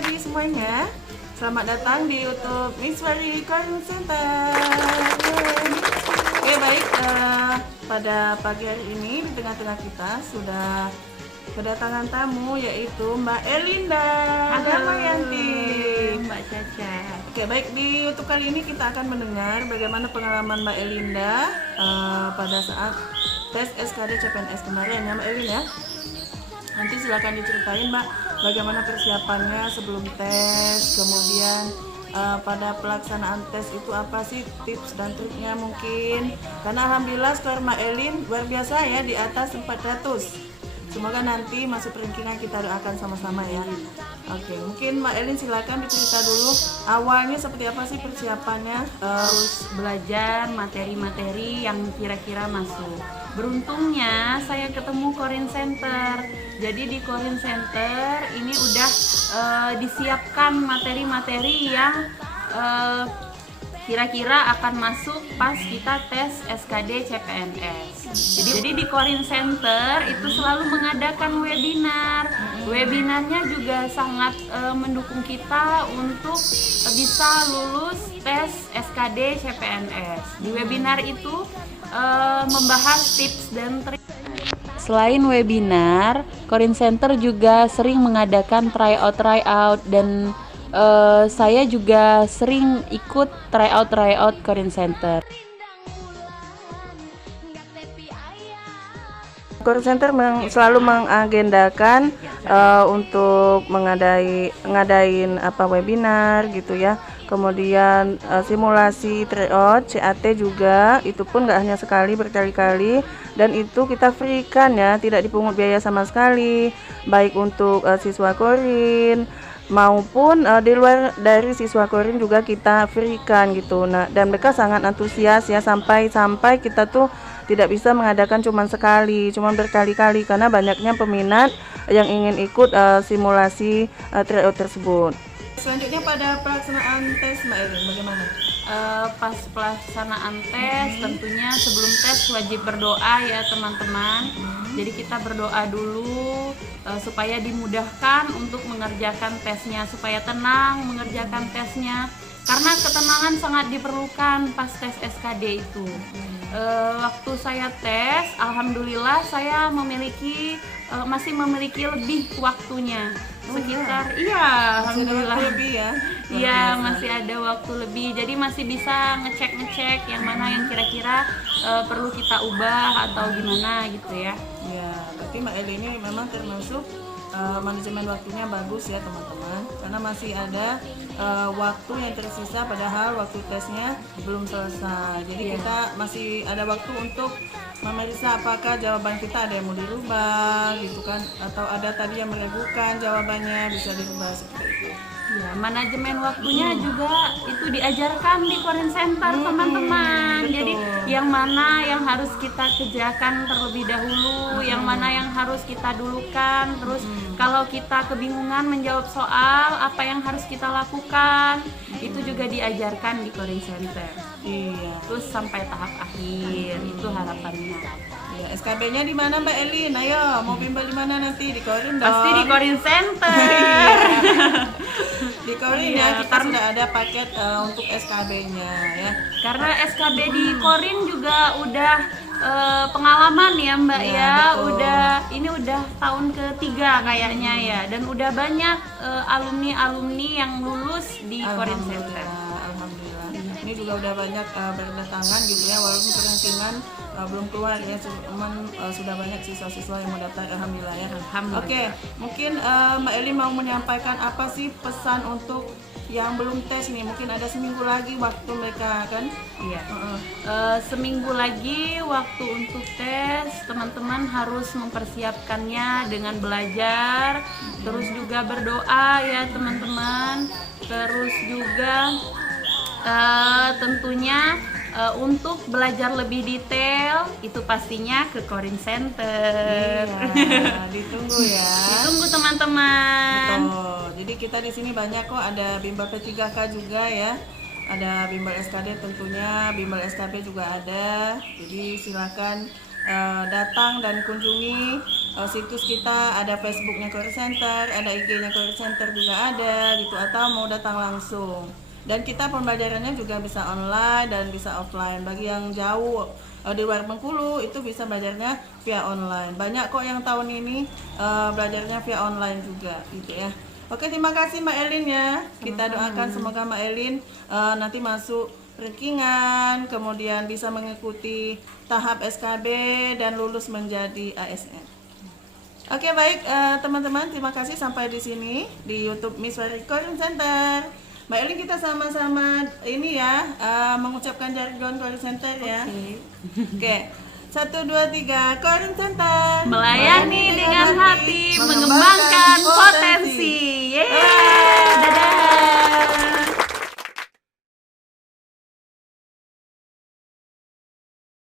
pagi semuanya. Selamat datang di YouTube Miss Fairy Corin Center. Oke, baik. Pada pagi hari ini di tengah-tengah kita sudah kedatangan tamu, yaitu Mbak Elinda. Halo Mbak Yanti. Mbak Caca. Oke, baik, di YouTube kali ini kita akan mendengar bagaimana pengalaman Mbak Elinda pada saat tes SKD CPNS kemarin ya Mbak Elin ya. Nanti silakan diceritain Mbak bagaimana persiapannya sebelum tes, kemudian pada pelaksanaan tes itu apa sih tips dan triknya mungkin. Karena alhamdulillah skor Mbak Elin luar biasa ya, di atas 400. Semoga nanti masuk rankingan, kita doakan sama-sama ya. Oke, mungkin Mbak Elin silakan dicerita dulu awalnya seperti apa sih persiapannya. Terus belajar materi-materi yang kira-kira masuk. Beruntungnya saya ketemu Corin Center. Jadi di Corin Center ini udah disiapkan materi-materi yang kira-kira akan masuk pas kita tes SKD CPNS. Jadi di Corin Center itu selalu mengadakan webinar. Webinarnya juga sangat mendukung kita untuk bisa lulus tes SKD CPNS. Di webinar itu membahas tips dan trik. Selain webinar, Corin Center juga sering mengadakan tryout dan saya juga sering ikut tryout Corin Center. Corin Center selalu mengagendakan untuk ngadain webinar gitu ya. Kemudian simulasi tryout CAT juga, itu pun nggak hanya sekali, berkali-kali, dan itu kita free kan ya, tidak dipungut biaya sama sekali, baik untuk siswa Corin maupun di luar dari siswa Corin juga kita free kan gitu. Nah, dan mereka sangat antusias ya, sampai kita tuh tidak bisa mengadakan cuman sekali, cuman berkali-kali karena banyaknya peminat yang ingin ikut simulasi tryout tersebut. Selanjutnya pada pelaksanaan tes Mbak Elin bagaimana? Pas pelaksanaan tes tentunya sebelum tes wajib berdoa ya teman-teman. Jadi kita berdoa dulu supaya dimudahkan untuk mengerjakan tesnya, supaya tenang mengerjakan tesnya, karena ketenangan sangat diperlukan pas tes SKD itu. Waktu saya tes, alhamdulillah saya masih memiliki lebih waktunya, sekitar alhamdulillah lebih ya. Iya, masih ada waktu lebih, jadi masih bisa ngecek yang mana yang kira-kira perlu kita ubah atau gimana gitu ya. Ya, berarti Mbak Eli ini memang termasuk manajemen waktunya bagus ya teman-teman, karena masih ada waktu yang tersisa, padahal waktu tesnya belum selesai. Jadi kita masih ada waktu untuk memeriksa apakah jawaban kita ada yang mau dirubah gitu kan, atau ada tadi yang meragukan jawabannya, bisa dirubah seperti itu. Ya, manajemen waktunya juga itu diajarkan di Corin Center teman-teman. Jadi yang mana yang harus kita kerjakan terlebih dahulu, yang mana yang harus kita dulukan. Terus kalau kita kebingungan menjawab soal, apa yang harus kita lakukan, itu juga diajarkan di Corin Center. Iya. Terus sampai tahap akhir, itu harapannya. Ya, SKB-nya di mana Mbak Elin? Ayo, mau bimbel di mana nanti? Di Corin dong. Pasti di Corin Center. Di Corin ya, kita sudah ada paket untuk SKB-nya ya. Karena SKB di Corin juga udah pengalaman ya Mbak ya, ini udah tahun ketiga kayaknya ya, dan udah banyak alumni yang lulus di Corin Center. Alhamdulillah. Ini juga udah banyak berdatangan gitu ya, walaupun rankingan belum keluar ya, cuman sudah banyak siswa-siswa yang mau daftar, alhamdulillah ya. Alhamdulillah. Oke, mungkin Mbak Eli mau menyampaikan apa sih pesan untuk yang belum tes nih? Mungkin ada seminggu lagi waktu mereka kan? Iya. Seminggu lagi waktu untuk tes, teman-teman harus mempersiapkannya dengan belajar, terus juga berdoa ya teman-teman, terus juga tentunya untuk belajar lebih detail itu pastinya ke Corin Center. Iya, ditunggu ya. Ditunggu teman-teman. Betul. Jadi kita di sini banyak kok, ada bimbel P3K juga ya. Ada bimbel SKD tentunya, bimbel SKB juga ada. Jadi silakan datang dan kunjungi situs kita, ada Facebooknya Career Center, ada IG-nya Career Center juga ada gitu, atau mau datang langsung. Dan kita pembelajarannya juga bisa online dan bisa offline. Bagi yang jauh di luar Bengkulu itu bisa belajarnya via online. Banyak kok yang tahun ini belajarnya via online juga gitu ya. Oke, terima kasih Mbak Elin ya. Kita doakan semoga Mbak Elin nanti masuk rankingan, kemudian bisa mengikuti tahap SKB dan lulus menjadi ASN. Oke, baik teman-teman, terima kasih sampai di sini di YouTube Miss Wari Career Center. Mbak Elin, kita sama-sama ini ya mengucapkan jargon Career Center ya. Oke. 1, 2, 3, Career Center Melayani dengan hati, mengembangkan